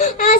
and